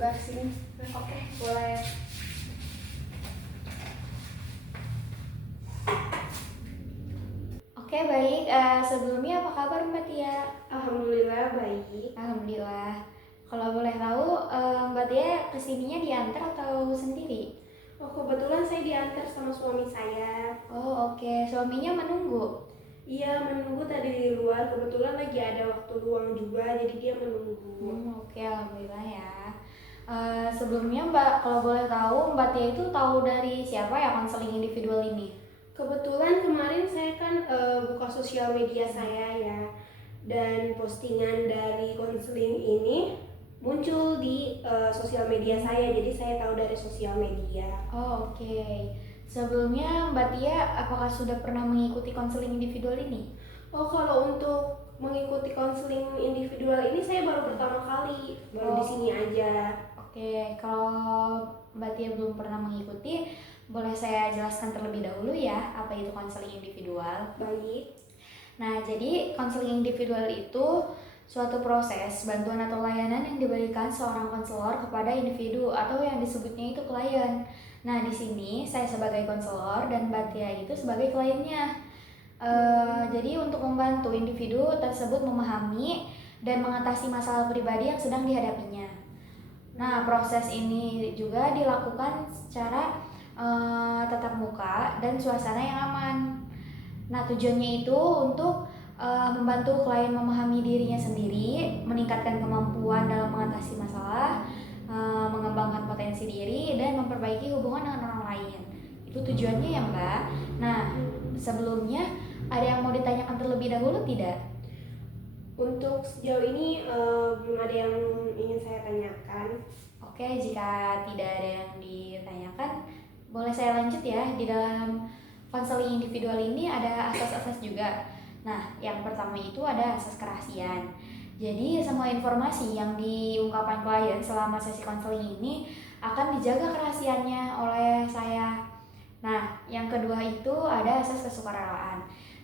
sebelah sini. Oke, boleh. Oke, baik. Sebelumnya apa kabar Mbak Tia? Alhamdulillah baik. Alhamdulillah. Kalau boleh tahu, Mbak Tia kesininya diantar atau sendiri? Oh, kebetulan saya diantar sama suami saya. Oh, oke. Suaminya menunggu? Iya, menunggu tadi di luar. Kebetulan lagi ada waktu luang juga, jadi dia menunggu. Oke, alhamdulillah ya. Sebelumnya Mbak, kalau boleh tahu, Mbak Tia itu tahu dari siapa ya konseling individual ini? Kebetulan kemarin saya kan buka sosial media saya ya, dan postingan dari konseling ini muncul di sosial media saya, jadi saya tahu dari sosial media. Oh, oke. Sebelumnya Mbak Tia, apakah sudah pernah mengikuti konseling individual ini? Oh, kalau untuk mengikuti konseling individual ini saya baru pertama kali, baru di sini aja. Oke, kalau Mbak Tia belum pernah mengikuti, boleh saya jelaskan terlebih dahulu ya, apa itu konseling individual. Baik. Nah, jadi konseling individual itu suatu proses bantuan atau layanan yang diberikan seorang konselor kepada individu atau yang disebutnya itu klien. Nah, di sini saya sebagai konselor dan Mbak Tia itu sebagai kliennya. Jadi untuk membantu individu tersebut memahami dan mengatasi masalah pribadi yang sedang dihadapinya. Nah, proses ini juga dilakukan secara tatap muka dan suasana yang aman. Nah, tujuannya itu untuk membantu klien memahami dirinya sendiri, meningkatkan kemampuan dalam mengatasi masalah, mengembangkan potensi diri, dan memperbaiki hubungan dengan orang lain. Itu tujuannya ya Mbak. Nah, sebelumnya ada yang mau ditanyakan terlebih dahulu tidak? Untuk sejauh ini belum ada yang ingin saya tanyakan. Oke, jika tidak ada yang ditanyakan, boleh saya lanjut ya. Di dalam konseling individual ini ada asas-asas juga. Nah, yang pertama itu ada asas kerahasiaan. Jadi, semua informasi yang diungkapkan klien selama sesi konseling ini akan dijaga kerahasiaannya oleh saya. Nah, yang kedua itu ada asas kesukarelaan.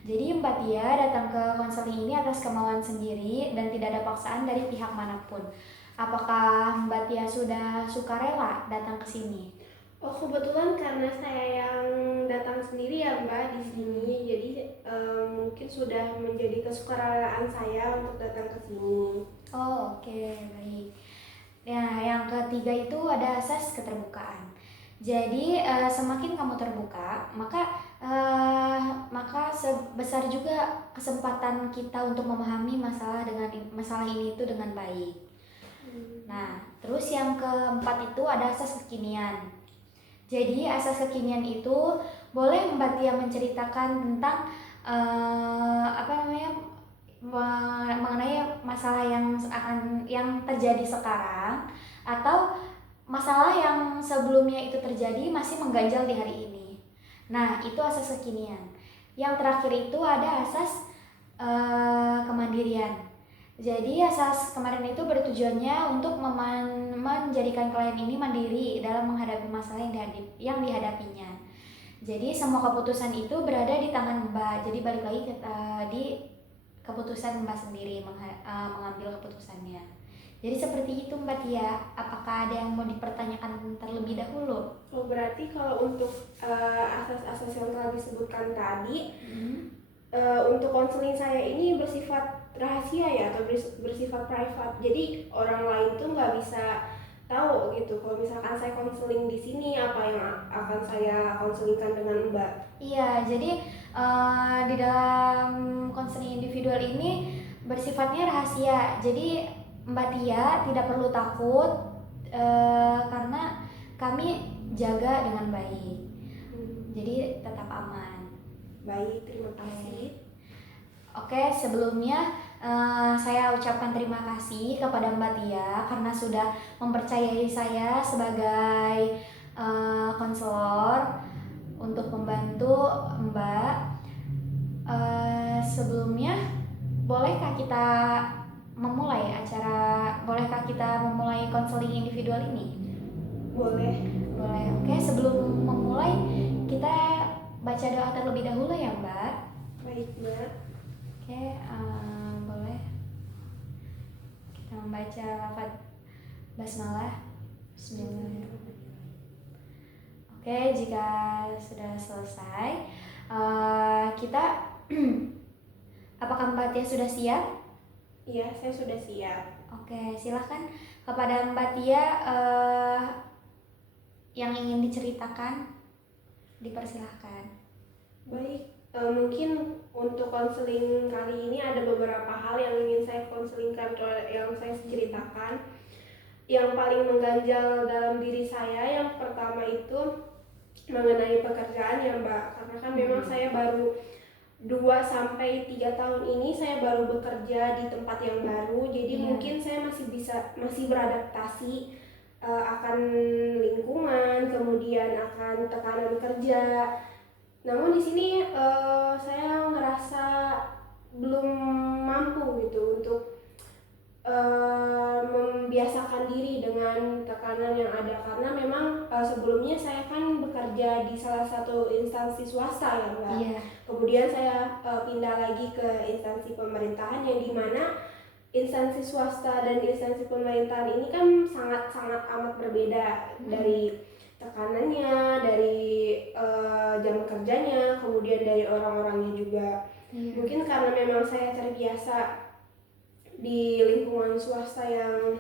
Jadi Mbak Tia datang ke konseling ini atas kemauan sendiri dan tidak ada paksaan dari pihak manapun. Apakah Mbak Tia sudah sukarela datang ke sini? Oh, kebetulan karena saya yang datang sendiri ya Mbak di sini, jadi mungkin sudah menjadi kesukarelaan saya untuk datang ke sini. Oh, oke, baik. Nah, yang ketiga itu ada asas keterbukaan. Jadi semakin kamu terbuka, maka sebesar juga kesempatan kita untuk memahami masalah ini itu dengan baik. Nah, terus yang keempat itu ada asas kekinian. Jadi asas kekinian itu boleh Mbak Tia menceritakan tentang mengenai masalah yang terjadi sekarang atau masalah yang sebelumnya itu terjadi masih mengganjal di hari ini. Nah, itu asas kekinian. Yang terakhir itu ada asas kemandirian. Jadi asas kemarin itu bertujuannya untuk menjadikan klien ini mandiri dalam menghadapi masalah yang dihadapinya. Jadi semua keputusan itu berada di tangan Mbak. Jadi balik lagi ke di keputusan Mbak sendiri mengambil keputusannya. Jadi seperti itu Mbak Tia. Apakah ada yang mau dipertanyakan terlebih dahulu? Oh, berarti kalau untuk asas-asas yang telah disebutkan tadi, untuk konseling saya ini bersifat rahasia ya atau bersifat private. Jadi orang lain tuh nggak bisa tahu gitu. Kalau misalkan saya konseling di sini, apa yang akan saya konselingkan dengan Mbak? Iya, jadi di dalam konseling individual ini bersifatnya rahasia. Jadi Mbak Tia tidak perlu takut karena kami jaga dengan baik. Jadi tetap aman. Baik, terima kasih. Oke, sebelumnya saya ucapkan terima kasih kepada Mbak Tia karena sudah mempercayai saya sebagai konselor untuk membantu Mbak. Sebelumnya, bolehkah kita memulai konseling individual ini? Boleh. Boleh. Oke, sebelum memulai kita baca doa terlebih dahulu ya Mbak. Baik Mbak. Oke, boleh kita membaca lafaz basmalah. Bismillahirrahmanirrahim. Oke, jika sudah selesai, kita apakah Mbak Tia sudah siap? Iya, saya sudah siap. Oke, silahkan kepada Mbak Tia yang ingin diceritakan, dipersilahkan. Baik, mungkin untuk konseling kali ini ada beberapa hal yang ingin saya konselingkan atau yang saya ceritakan. Yang paling mengganjal dalam diri saya, yang pertama itu mengenai pekerjaan ya Mbak, karena kan memang saya baru 2 sampai 3 tahun ini saya baru bekerja di tempat yang baru, jadi mungkin saya masih beradaptasi akan lingkungan, kemudian akan tekanan kerja. Namun di sini saya ngerasa belum mampu gitu untuk membiasakan diri dengan tekanan yang ada, karena memang sebelumnya saya kan bekerja di salah satu instansi swasta ya Mbak. Kemudian saya pindah lagi ke instansi pemerintahan, yang dimana instansi swasta dan instansi pemerintahan ini kan sangat amat berbeda dari tekanannya, dari jam kerjanya, kemudian dari orang-orangnya juga. Mungkin karena memang saya terbiasa di lingkungan swasta yang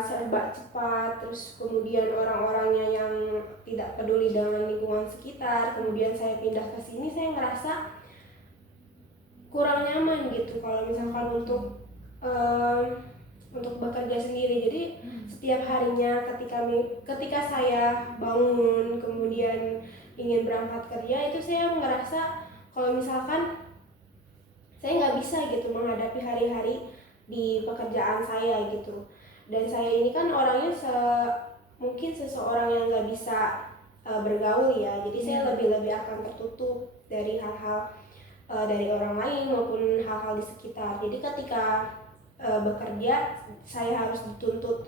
serba cepat, terus kemudian orang-orangnya yang tidak peduli dengan lingkungan sekitar. Kemudian saya pindah ke sini, saya ngerasa kurang nyaman gitu kalau misalkan untuk bekerja sendiri. Jadi setiap harinya ketika saya bangun kemudian ingin berangkat kerja, itu saya ngerasa kalau misalkan saya nggak bisa gitu menghadapi hari-hari di pekerjaan saya gitu. Dan saya ini kan orangnya mungkin seseorang yang nggak bisa bergaul ya, jadi saya lebih akan tertutup dari hal-hal dari orang lain maupun hal-hal di sekitar. Jadi ketika bekerja, saya harus dituntut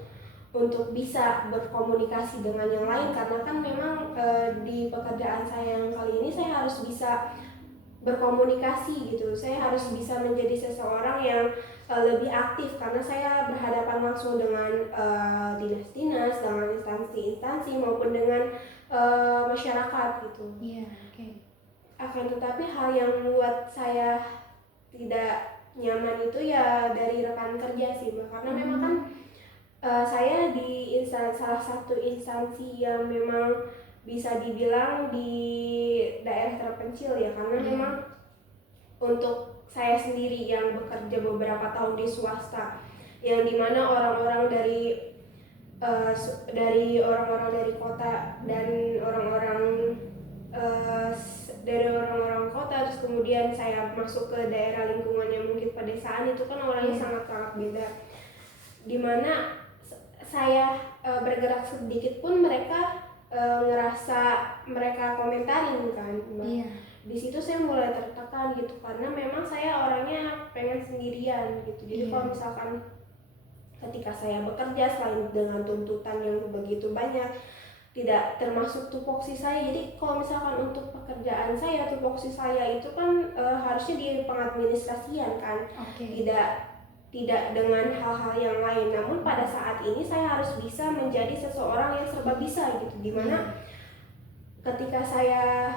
untuk bisa berkomunikasi dengan yang lain, karena kan memang di pekerjaan saya yang kali ini saya harus bisa berkomunikasi gitu. Saya harus bisa menjadi seseorang yang lebih aktif, karena saya berhadapan langsung dengan dinas-dinas, dengan instansi-instansi maupun dengan masyarakat gitu. Akan tetapi hal yang membuat saya tidak nyaman itu ya dari rekan kerja sih Mbak, karena memang kan saya di salah satu instansi yang memang bisa dibilang di daerah terpencil ya, karena memang untuk saya sendiri yang bekerja beberapa tahun di swasta, yang dimana orang-orang dari orang-orang dari kota dan dari orang-orang kota, terus kemudian saya masuk ke daerah lingkungan yang mungkin pedesaan, itu kan orangnya sangat-sangat beda, dimana saya bergerak sedikit pun mereka ngerasa mereka komentarin kan Mbak. Di situ saya mulai tertekan gitu, karena memang saya orangnya pengen sendirian gitu. Jadi kalau misalkan ketika saya bekerja, selain dengan tuntutan yang begitu banyak, tidak termasuk tupoksi saya. Jadi kalau misalkan untuk pekerjaan saya, tupoksi saya itu kan harusnya di pengadministrasian kan, tidak dengan hal-hal yang lain. Namun pada saat ini saya harus bisa menjadi seseorang yang serba bisa gitu, dimana ketika saya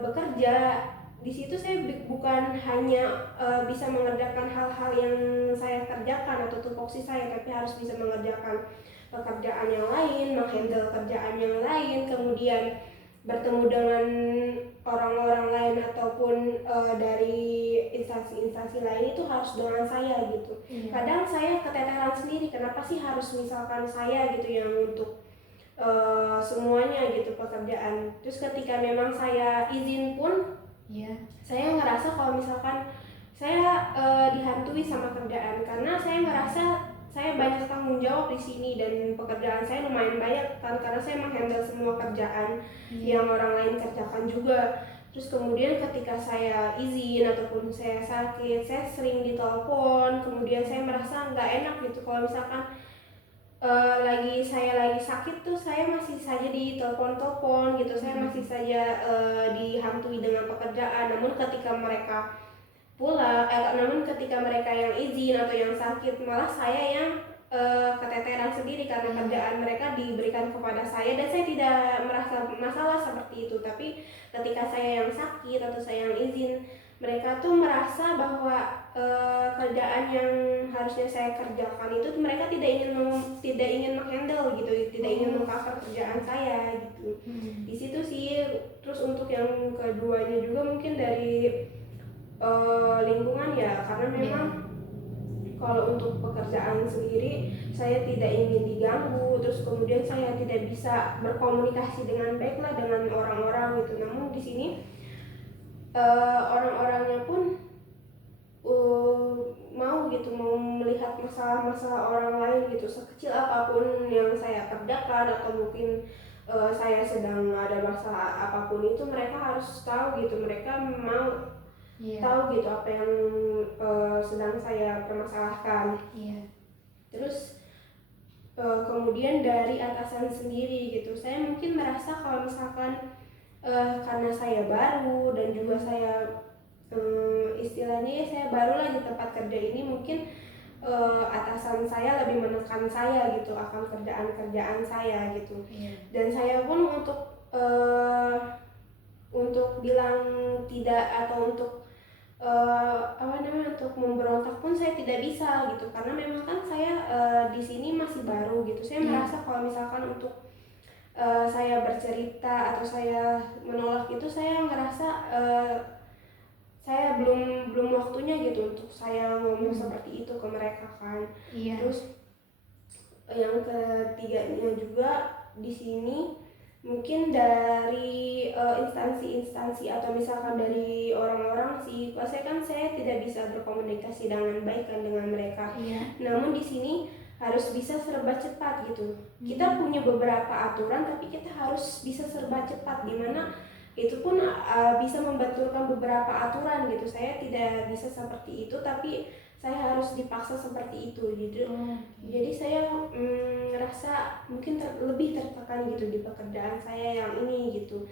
bekerja di situ, saya bukan hanya bisa mengerjakan hal-hal yang saya kerjakan atau tupoksi saya, tapi harus bisa mengerjakan pekerjaan yang lain, menghandle kerjaan yang lain, kemudian bertemu dengan orang-orang lain ataupun dari instansi-instansi lain, itu harus dengan saya gitu. Kadang saya keteteran sendiri, kenapa sih harus misalkan saya gitu yang untuk semuanya gitu pekerjaan. Terus ketika memang saya izin pun, saya ngerasa kalau misalkan saya dihantui sama kerjaan, karena saya ngerasa saya banyak tanggung jawab di sini dan pekerjaan saya lumayan banyak kan, karena saya menghandle semua kerjaan yang orang lain kerjakan juga. Terus kemudian ketika saya izin ataupun saya sakit, saya sering ditelepon, kemudian saya merasa nggak enak gitu kalau misalkan saya lagi sakit tuh saya masih saja ditelepon-telepon gitu, saya masih saja dihantui dengan pekerjaan. Namun ketika mereka pulang, namun ketika mereka yang izin atau yang sakit, malah saya yang keteteran sendiri karena kerjaan mereka diberikan kepada saya, dan saya tidak merasa masalah seperti itu. Tapi ketika saya yang sakit atau saya yang izin, mereka tuh merasa bahwa kerjaan yang harusnya saya kerjakan itu mereka tidak ingin menghandle gitu, tidak ingin meng-cover kerjaan saya gitu. Di situ sih. Terus untuk yang keduanya juga mungkin dari lingkungan ya, karena memang kalau untuk pekerjaan sendiri saya tidak ingin diganggu, terus kemudian saya tidak bisa berkomunikasi dengan baik lah dengan orang-orang gitu. Namun di sini orang-orangnya pun mau gitu, mau melihat masalah-masalah orang lain gitu, sekecil apapun yang saya kerjakan atau mungkin saya sedang ada masalah apapun itu, mereka harus tahu gitu, mereka mau tahu gitu apa yang sedang saya permasalahkan. Terus kemudian dari atasan sendiri gitu, saya mungkin merasa kalau misalkan karena saya baru dan juga saya istilahnya ya saya barulah di tempat kerja ini, mungkin atasan saya lebih menekan saya gitu akan kerjaan-kerjaan saya gitu. Dan saya pun untuk bilang tidak atau untuk untuk memberontak pun saya tidak bisa gitu, karena memang kan saya di sini masih baru gitu. Saya merasa kalau misalkan untuk saya bercerita atau saya menolak itu, saya ngerasa saya belum waktunya gitu untuk saya ngomong seperti itu ke mereka kan. Terus yang ketiganya juga di sini mungkin dari instansi-instansi atau misalkan dari orang-orang sih, saya tidak bisa berkomunikasi dengan baik kan dengan mereka. Namun di sini harus bisa serba cepat gitu. Kita punya beberapa aturan tapi kita harus bisa serba cepat, dimana itu pun bisa membenturkan beberapa aturan gitu. Saya tidak bisa seperti itu, tapi saya harus dipaksa seperti itu gitu. Jadi saya ngerasa mungkin lebih tertekan gitu di pekerjaan saya yang ini gitu.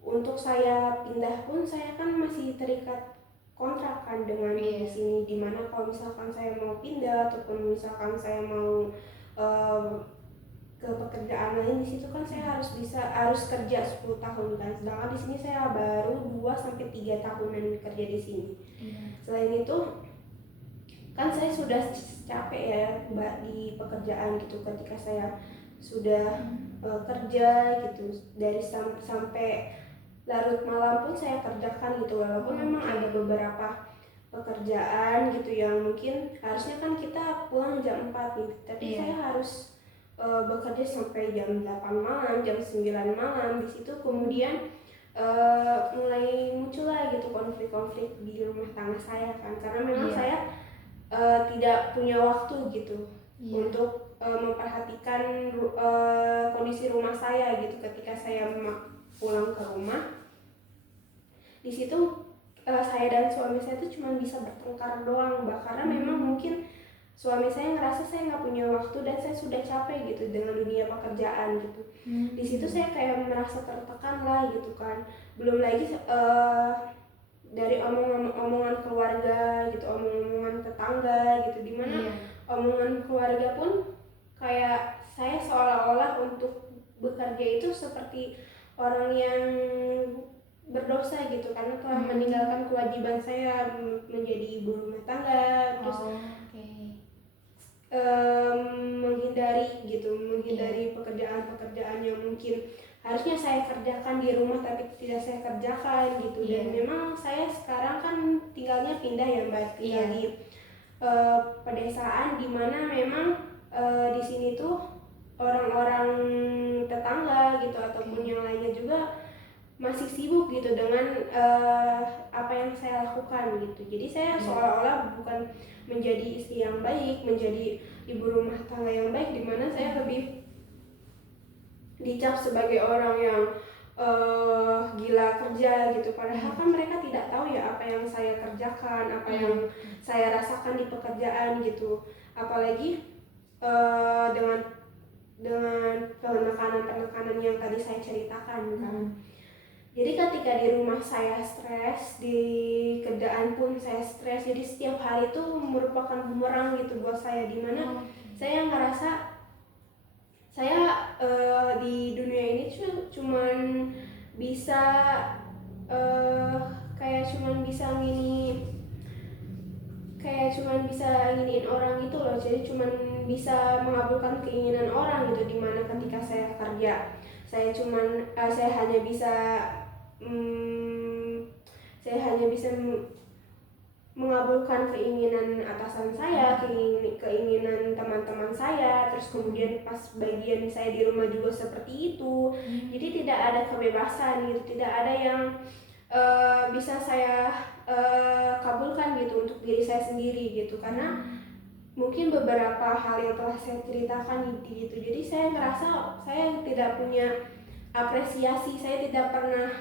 Untuk saya pindah pun saya kan masih terikat kontrak kan dengan di sini, dimana kalau misalkan saya mau pindah ataupun misalkan saya mau ke pekerjaan lain, di situ kan saya harus kerja 10 tahun kan, sedangkan di sini saya baru 2 sampai 3 tahunan kerja di sini. Selain itu kan saya sudah capek ya Mbak di pekerjaan gitu, ketika saya sudah kerja gitu dari sampai larut malam pun saya kerjakan gitu, walaupun memang ada beberapa pekerjaan gitu yang mungkin harusnya kan kita pulang jam 4 gitu, tapi saya harus bekerja sampai jam 8 malam, jam 9 malam. Di situ kemudian mulai muncul lah gitu konflik-konflik di rumah tangga saya kan, karena memang saya tidak punya waktu gitu untuk memperhatikan kondisi rumah saya gitu. Ketika saya pulang ke rumah, di situ saya dan suami saya tuh cuma bisa bertengkar doang Mbak, karena memang mungkin suami saya ngerasa saya nggak punya waktu dan saya sudah capek gitu dengan dunia pekerjaan gitu. Di situ saya kayak merasa tertekan lah gitu kan. Belum lagi dari omongan keluarga gitu, omongan tetangga gitu, dimana omongan keluarga pun kayak saya seolah-olah untuk bekerja itu seperti orang yang berdosa gitu, karena telah meninggalkan kewajiban saya menjadi ibu rumah tangga. Terus menghindari pekerjaan-pekerjaan yang mungkin harusnya saya kerjakan di rumah tapi tidak saya kerjakan gitu. Dan memang saya sekarang kan tinggalnya pindah ya Mbak, tinggal di pedesaan, dimana memang di sini tuh orang-orang tetangga gitu ataupun yang lainnya juga masih sibuk gitu dengan apa yang saya lakukan gitu. Jadi saya seolah-olah bukan menjadi istri yang baik, menjadi ibu rumah tangga yang baik, dimana saya lebih dicap sebagai orang yang gila kerja gitu. Padahal kan mereka tidak tahu ya apa yang saya kerjakan, apa yang saya rasakan di pekerjaan gitu. Apalagi dengan penekanan yang tadi saya ceritakan kan. Jadi ketika di rumah saya stres, di kerjaan pun saya stres. Jadi setiap hari itu merupakan bumerang gitu buat saya, dimana saya ngerasa saya di dunia ini cuman bisa kayak cuman bisa nginiin orang gitu loh, jadi cuman bisa mengabulkan keinginan orang gitu, dimana ketika saya kerja saya hanya bisa mm, saya hanya bisa mengabulkan keinginan atasan saya, keinginan teman-teman saya, terus kemudian pas bagian saya di rumah juga seperti itu. Jadi tidak ada kebebasan gitu, tidak ada yang bisa saya kabulkan gitu untuk diri saya sendiri gitu, karena mungkin beberapa hal yang telah saya ceritakan gitu. Jadi saya ngerasa saya tidak punya apresiasi, saya tidak pernah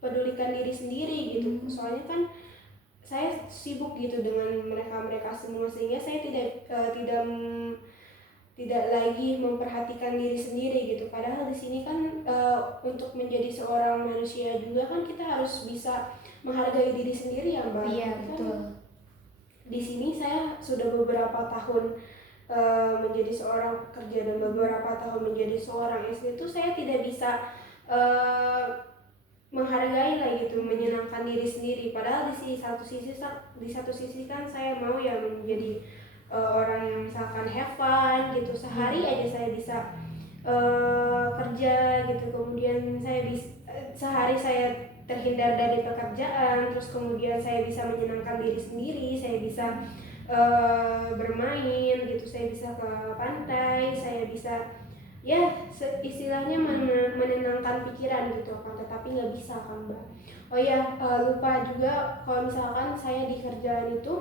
memperdulikan diri sendiri gitu. Soalnya kan saya sibuk gitu dengan mereka semua, sehingga saya tidak lagi memperhatikan diri sendiri gitu. Padahal di sini kan untuk menjadi seorang manusia juga kan kita harus bisa menghargai diri sendiri ya Mbak. Iya betul. Di sini saya sudah beberapa tahun menjadi seorang pekerja dan beberapa tahun menjadi seorang istri, itu saya tidak bisa menghargai lah gitu, menyenangkan diri sendiri. Padahal di satu sisi kan saya mau ya menjadi orang yang misalkan have fun gitu, sehari aja saya bisa kerja gitu, kemudian saya bisa sehari saya terhindar dari pekerjaan, terus kemudian saya bisa menyenangkan diri sendiri, saya bisa bermain gitu, saya bisa ke pantai, saya bisa ya istilahnya menenangkan pikiran gitu kan, tetapi nggak bisa kan Mbak. Oh ya, lupa juga kalau misalkan saya di kerjaan itu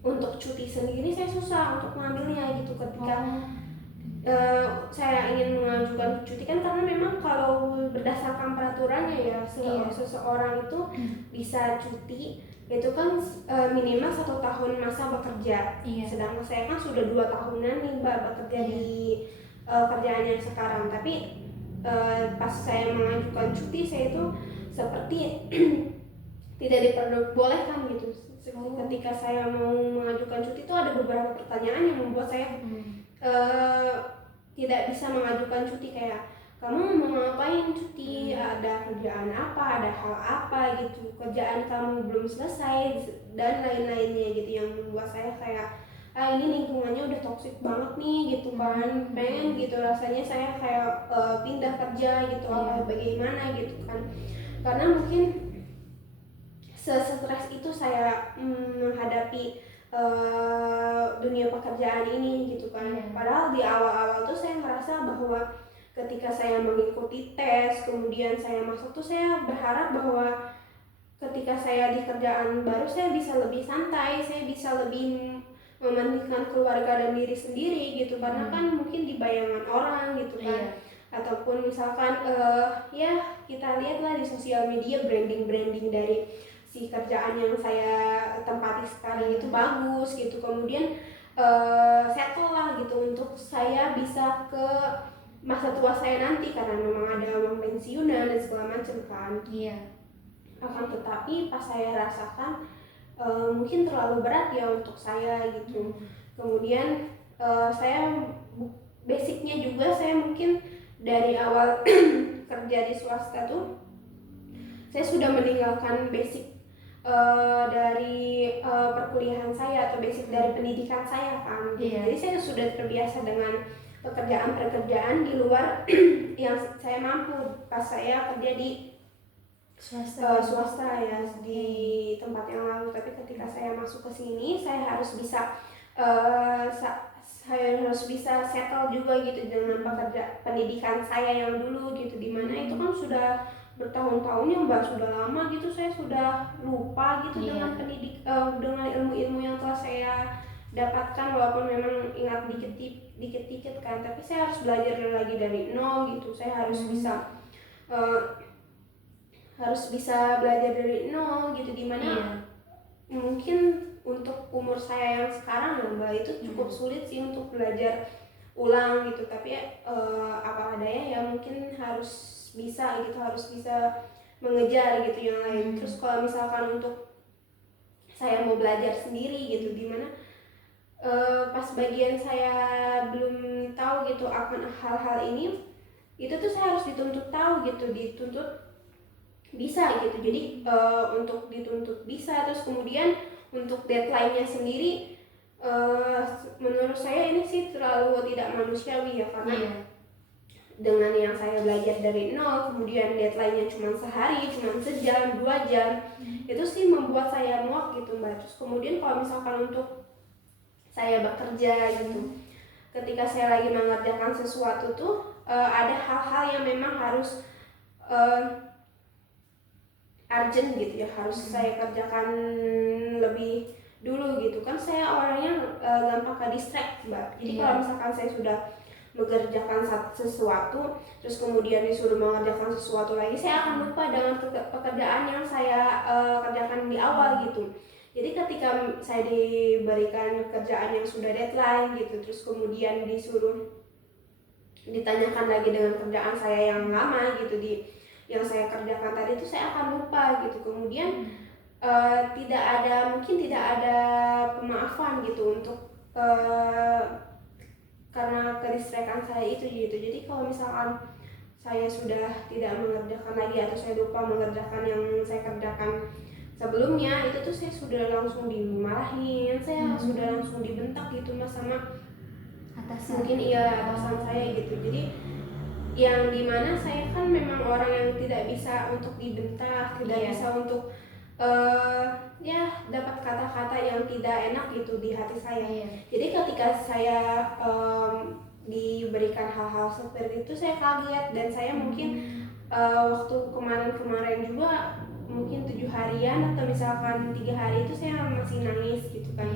untuk cuti sendiri saya susah untuk mengambilnya gitu ketika saya ingin mengajukan cuti kan, karena memang kalau berdasarkan peraturannya ya seseorang itu bisa cuti itu kan minimal 1 tahun masa bekerja. Sedangkan saya kan sudah 2 tahunan nih Mbak bekerja di kerjaan yang sekarang, tapi pas saya mengajukan cuti saya itu seperti tidak diperbolehkan gitu. Ketika saya mau mengajukan cuti itu ada beberapa pertanyaan yang membuat saya tidak bisa mengajukan cuti, kayak kamu mau ngapain cuti, ada kerjaan apa, ada hal apa gitu, kerjaan kamu belum selesai dan lain-lainnya gitu, yang membuat saya kayak ini lingkungannya udah toksik banget nih gitu kan, pengen gitu rasanya saya kayak pindah kerja gitu apa bagaimana gitu kan, karena mungkin stres itu saya menghadapi dunia pekerjaan ini gitu kan. Padahal di awal-awal tuh saya merasa bahwa ketika saya mengikuti tes kemudian saya masuk tuh saya berharap bahwa ketika saya di kerjaan baru saya bisa lebih santai, saya bisa lebih mementingkan keluarga dan diri sendiri gitu, karena kan mungkin di bayangan orang gitu kan. Ataupun misalkan ya kita lihatlah di sosial media branding dari si kerjaan yang saya tempati sekarang itu bagus gitu, kemudian settle lah gitu untuk saya bisa ke masa tua saya nanti, karena memang ada uang pensiunan dan segala macam kan. Akan tetapi pas saya rasakan mungkin terlalu berat ya untuk saya gitu. Kemudian saya basicnya juga saya mungkin dari awal kerja di swasta tuh saya sudah meninggalkan basic dari perkuliahan saya atau basic dari pendidikan saya kan. Jadi saya sudah terbiasa dengan pekerjaan-pekerjaan di luar yang saya mampu pas saya kerja di swasta ya di tempat yang lalu. Tapi ketika saya masuk ke sini saya harus bisa settle juga gitu dengan pendidikan saya yang dulu gitu, dimana itu kan sudah bertahun-tahun ya Mbak, sudah lama gitu, saya sudah lupa gitu dengan dengan ilmu-ilmu yang telah saya dapatkan, walaupun memang ingat dikit-dikit kan, tapi saya harus belajar lagi dari nol gitu. Saya harus bisa belajar dari nol gitu, dimana mungkin untuk umur saya yang sekarang ya Mbak itu cukup sulit sih untuk belajar ulang gitu, tapi apa adanya ya mungkin harus bisa mengejar gitu yang lain. Terus kalau misalkan untuk saya mau belajar sendiri gitu, dimana pas bagian saya belum tahu gitu akan hal-hal ini, itu tuh saya harus dituntut tahu gitu, dituntut bisa gitu. Jadi untuk dituntut bisa, terus kemudian untuk deadline-nya sendiri menurut saya ini sih terlalu tidak manusiawi ya, karena dengan yang saya belajar dari nol, kemudian deadline-nya cuma sehari, cuma sejam, 2 jam, itu sih membuat saya muak gitu Mbak. Terus kemudian kalau misalkan untuk saya bekerja gitu, ketika saya lagi mengerjakan sesuatu tuh ada hal-hal yang memang harus urgent gitu ya, harus saya kerjakan lebih dulu gitu kan. Saya orangnya gampang ke distract Mbak. Jadi kalau misalkan saya sudah mengerjakan sesuatu terus kemudian disuruh mengerjakan sesuatu lagi, saya akan lupa dengan pekerjaan yang saya kerjakan di awal gitu. Jadi ketika saya diberikan kerjaan yang sudah deadline gitu, terus kemudian disuruh ditanyakan lagi dengan kerjaan saya yang lama gitu, yang saya kerjakan tadi itu saya akan lupa gitu. Kemudian mungkin tidak ada pemaafan gitu untuk karena kedistrakan saya itu gitu. Jadi kalau misalkan saya sudah tidak mengerjakan lagi atau saya lupa mengerjakan yang saya kerjakan sebelumnya, itu tuh saya sudah langsung dimarahin, saya sudah langsung dibentak gitu Mas sama atasan. Mungkin atasan saya gitu. Jadi yang dimana saya kan memang orang yang tidak bisa untuk dibentak, tidak bisa untuk dapat kata-kata yang tidak enak gitu di hati saya. Jadi ketika saya diberikan hal-hal seperti itu, saya kaget, dan saya mungkin waktu kemarin juga mungkin 7 harian atau misalkan 3 hari itu saya masih nangis gitu kan.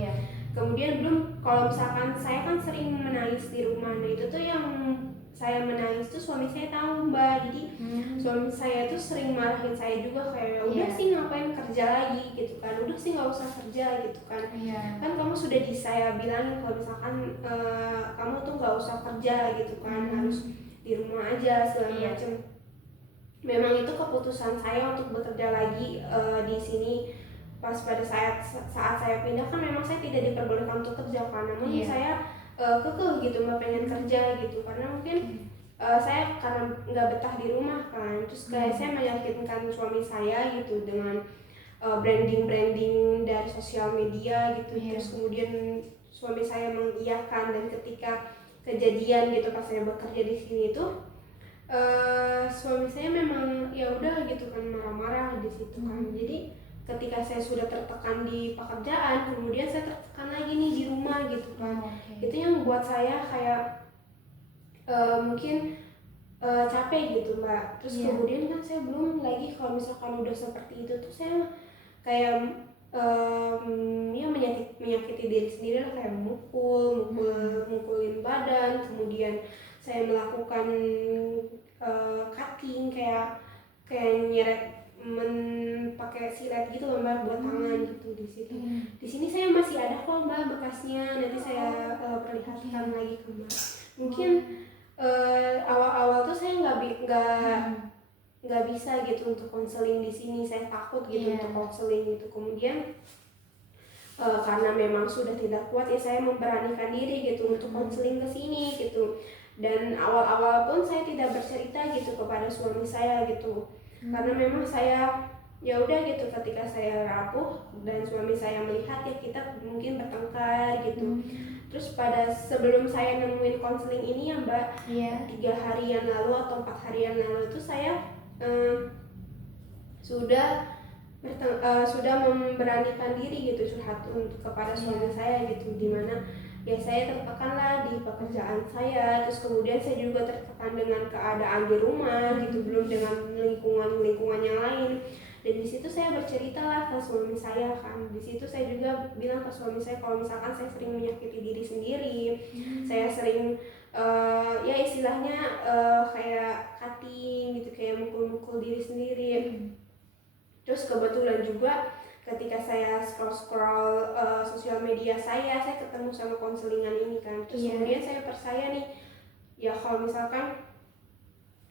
Kemudian belum kalau misalkan saya kan sering menangis di rumah, nah itu tuh yang saya menangis tuh suami saya tahu Mbak. Jadi suami saya tuh sering marahin saya juga, kayak udah sih ngapain kerja lagi gitu kan, udah sih nggak usah kerja gitu kan. Kan kamu sudah saya bilangin kalau misalkan kamu tuh nggak usah kerja gitu kan, harus di rumah aja segala macam. Memang itu keputusan saya untuk bekerja lagi di sini. Pas pada saat saya pindah kan memang saya tidak diperbolehkan untuk kerja kan, namun saya kekeh gitu Mbak pengen kerja gitu, karena mungkin saya karena nggak betah di rumah kan. Terus kayak saya meyakinkan suami saya gitu dengan branding dari sosial media gitu. Terus kemudian suami saya mengiyakan, dan ketika kejadian gitu pas saya bekerja di sini tuh suami saya memang ya udah gitu kan, marah-marah di situ kan. Jadi ketika saya sudah tertekan di pekerjaan, kemudian saya tertekan lagi nih di rumah gitu kan. Itu yang buat saya kayak mungkin capek gitu Mbak. Terus kemudian kan saya belum lagi kalau misalkan udah seperti itu tuh saya kayak menyakiti diri sendiri lah, kayak mukulin badan. Kemudian saya melakukan cutting, kayak nyeret pakai silet gitu loh Mbak, buat tangan gitu di situ. Di sini saya masih ada kok Mbak bekasnya, nanti saya perlihatkan lagi ke Mbak. Mungkin awal-awal tuh saya nggak bisa gitu untuk konseling di sini, saya takut gitu untuk konseling gitu. Kemudian karena memang sudah tidak kuat ya saya memberanikan diri gitu untuk konseling ke sini gitu. Dan awal-awal pun saya tidak bercerita gitu kepada suami saya gitu, karena memang saya ya udah gitu, ketika saya rapuh dan suami saya melihat ya kita mungkin bertengkar gitu. Terus pada sebelum saya nemuin konseling ini ya Mbak, 3 harian lalu atau 4 harian lalu itu saya sudah memberanikan diri gitu curhat untuk kepada suami saya gitu, dimana ya saya tertekan lah di pekerjaan saya, terus kemudian saya juga tertekan dengan keadaan di rumah gitu, belum dengan lingkungan yang lain. Dan di situ saya bercerita lah ke suami saya kan. Di situ saya juga bilang ke suami saya kalau misalkan saya sering menyakiti diri sendiri, saya sering ya istilahnya kayak cutting gitu, kayak mukul-mukul diri sendiri. Terus kebetulan juga ketika saya scroll sosial media saya ketemu sama konselingan ini kan. Terus kemudian saya percaya nih, ya kalau misalkan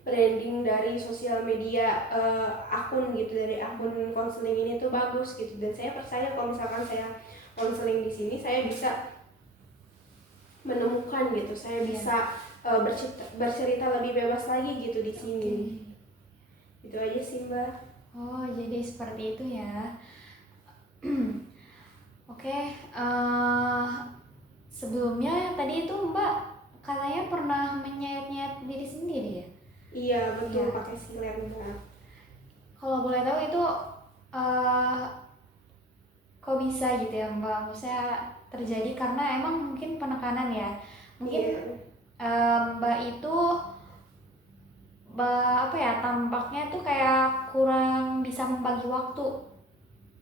branding dari sosial media akun gitu, dari akun konseling ini tuh bagus gitu, dan saya percaya kalau misalkan saya konseling di sini saya bisa menemukan gitu, saya bisa bercerita lebih bebas lagi gitu di sini. Itu aja sih Mbak. Oh, jadi seperti itu ya. Oke, sebelumnya tadi itu Mbak katanya pernah menyayat-nyayat diri sendiri ya? Iya betul, Iya. pakai silet Mbak. Kalau boleh tahu itu kok bisa gitu ya Mbak? Maksudnya terjadi karena emang mungkin penekanan ya. Mungkin Mbak itu apa ya, tampaknya tuh kayak kurang bisa membagi waktu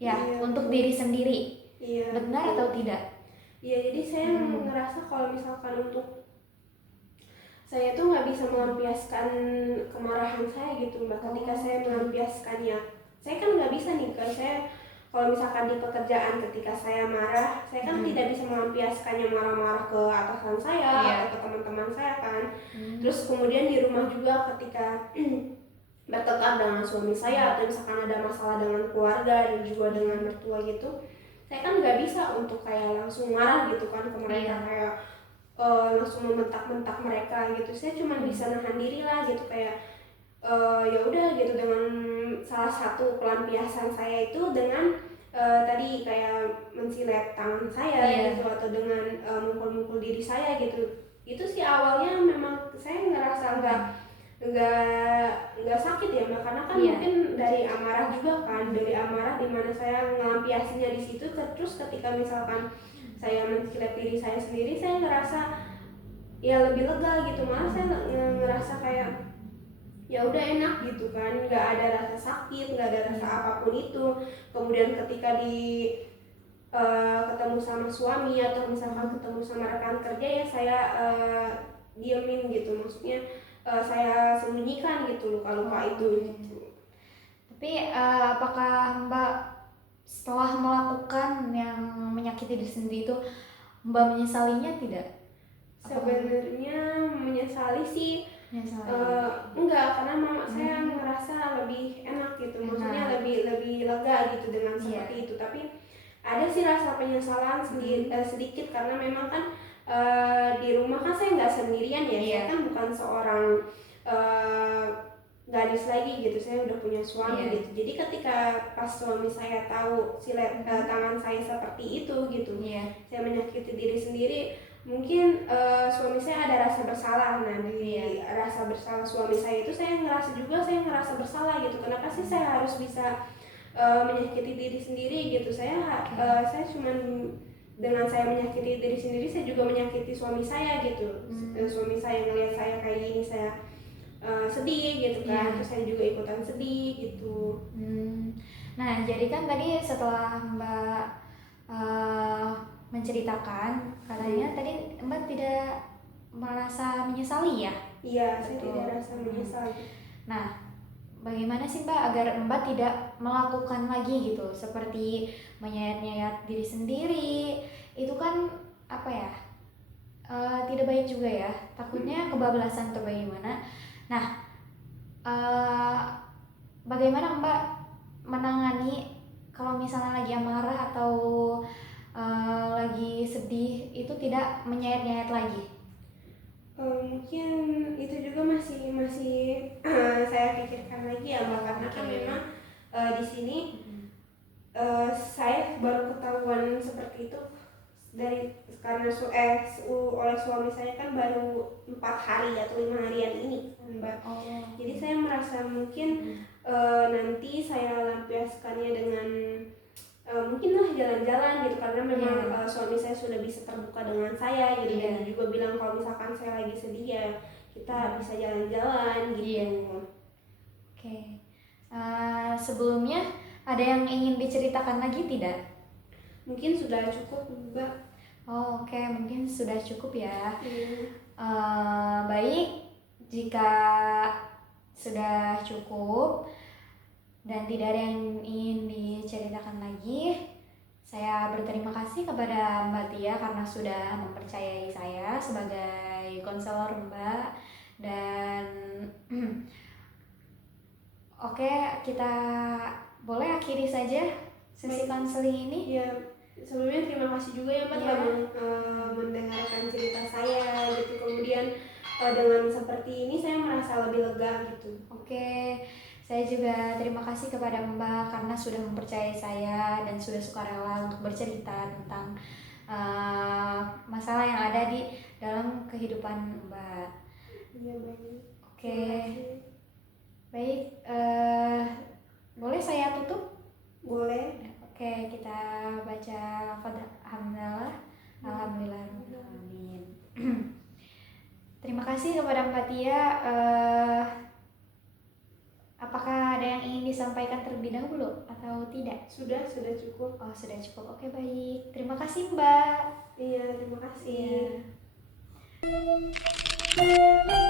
ya untuk diri sendiri. Iya, benar atau tidak? Iya, jadi saya ngerasa kalau misalkan untuk saya tuh nggak bisa melampiaskan kemarahan saya gitu Mbak. Ketika saya melampiaskannya, saya kan nggak bisa nih, saya kalau misalkan di pekerjaan ketika saya marah, saya kan tidak bisa melampiaskannya marah-marah ke atasan saya atau ke teman-teman saya kan. Terus kemudian di rumah juga ketika bertengkar dengan suami saya atau misalkan ada masalah dengan keluarga dan juga dengan mertua gitu, saya kan nggak bisa untuk kayak langsung marah gitu kan ke mereka, kayak langsung membentak-bentak mereka gitu. Saya cuma bisa nahan diri lah gitu, kayak ya udah gitu, dengan salah satu pelampiasan saya itu dengan tadi kayak mensilet tangan saya gitu, atau dengan mukul-mukul diri saya gitu. Itu sih awalnya memang saya ngerasa nggak sakit ya Mbak, karena kan mungkin dari amarah juga kan, dari amarah dimana saya ngelampiasinya di situ. Terus ketika misalkan saya mensilet diri saya sendiri, saya ngerasa ya lebih lega gitu, malah saya ngerasa kayak ya udah enak gitu kan, nggak ada rasa sakit, nggak ada rasa apapun itu. Kemudian ketika ketemu sama suami atau misalkan ketemu sama rekan kerja, ya saya diemin gitu, maksudnya saya sembunyikan gitu luka-luka itu gitu. Tapi apakah Mbak setelah melakukan yang menyakiti diri sendiri itu Mbak menyesalinya tidak? Sebenarnya menyesali sih enggak, karena saya ngerasa lebih enak gitu, maksudnya lebih lega gitu dengan seperti itu. Tapi ada sih rasa penyesalan sedikit, karena memang kan di rumah kan saya nggak sendirian ya, saya kan bukan seorang gadis lagi gitu, saya udah punya suami gitu. Jadi ketika pas suami saya tahu silet tangan saya seperti itu gitu, saya menyakiti diri sendiri, mungkin suami saya ada rasa bersalah. Nah di rasa bersalah suami saya itu saya ngerasa bersalah gitu. Kenapa sih saya harus bisa menyakiti diri sendiri gitu? Saya cuman dengan saya menyakiti diri sendiri, saya juga menyakiti suami saya gitu. Suami saya ngelihat saya kayak gini, saya sedih gitu kan, terus saya juga ikutan sedih gitu. Nah, jadi kan tadi setelah Mbak menceritakan, katanya tadi Mbak tidak merasa menyesali ya? Iya, saya tidak rasa menyesal. Nah, bagaimana sih Mbak agar Mbak tidak melakukan lagi gitu, seperti menyayat-nyayat diri sendiri? Itu kan apa ya? Tidak baik juga ya, takutnya kebablasan atau bagaimana. Nah, bagaimana Mbak menangani kalau misalnya lagi amarah atau lagi sedih itu tidak menyayat-nyayat lagi? Mungkin itu juga masih saya pikirkan lagi ya Mbak, karena kan memang di sini saya baru ketahuan seperti itu karena oleh suami saya kan baru 4 hari atau 5 harian ini Mbak. Jadi saya merasa mungkin nanti saya lampiaskannya dengan mungkin lah jalan-jalan gitu, karena memang suami saya sudah bisa terbuka dengan saya gitu, dan juga bilang kalau misalkan saya lagi sedih ya kita bisa jalan-jalan gitu. Oke. Sebelumnya ada yang ingin diceritakan lagi tidak? Mungkin sudah cukup Mbak. Oke, mungkin sudah cukup ya. Baik, jika sudah cukup dan tidak ada yang ingin diceritakan lagi, saya berterima kasih kepada Mbak Tia karena sudah mempercayai saya sebagai konselor Mbak. Dan oke, kita boleh akhiri saja sesi konseling ini. Ya, sebelumnya terima kasih juga ya Mbak telah mendengarkan cerita saya gitu. Kemudian dengan seperti ini saya merasa lebih lega gitu. Oke, saya juga terima kasih kepada Mbak karena sudah mempercayai saya dan sudah sukarela untuk bercerita tentang masalah yang ada di dalam kehidupan Mbak. Iya, baik. Oke, baik. Boleh saya tutup? Boleh. Oke, kita baca Alhamdulillah. Alhamdulillah. Amin. Terima kasih kepada Mbak Tia. Apakah ada yang ingin disampaikan terlebih dahulu atau tidak? Sudah cukup. Oh, sudah cukup. Oke, baik. Terima kasih, Mbak. Iya, terima kasih. Iya.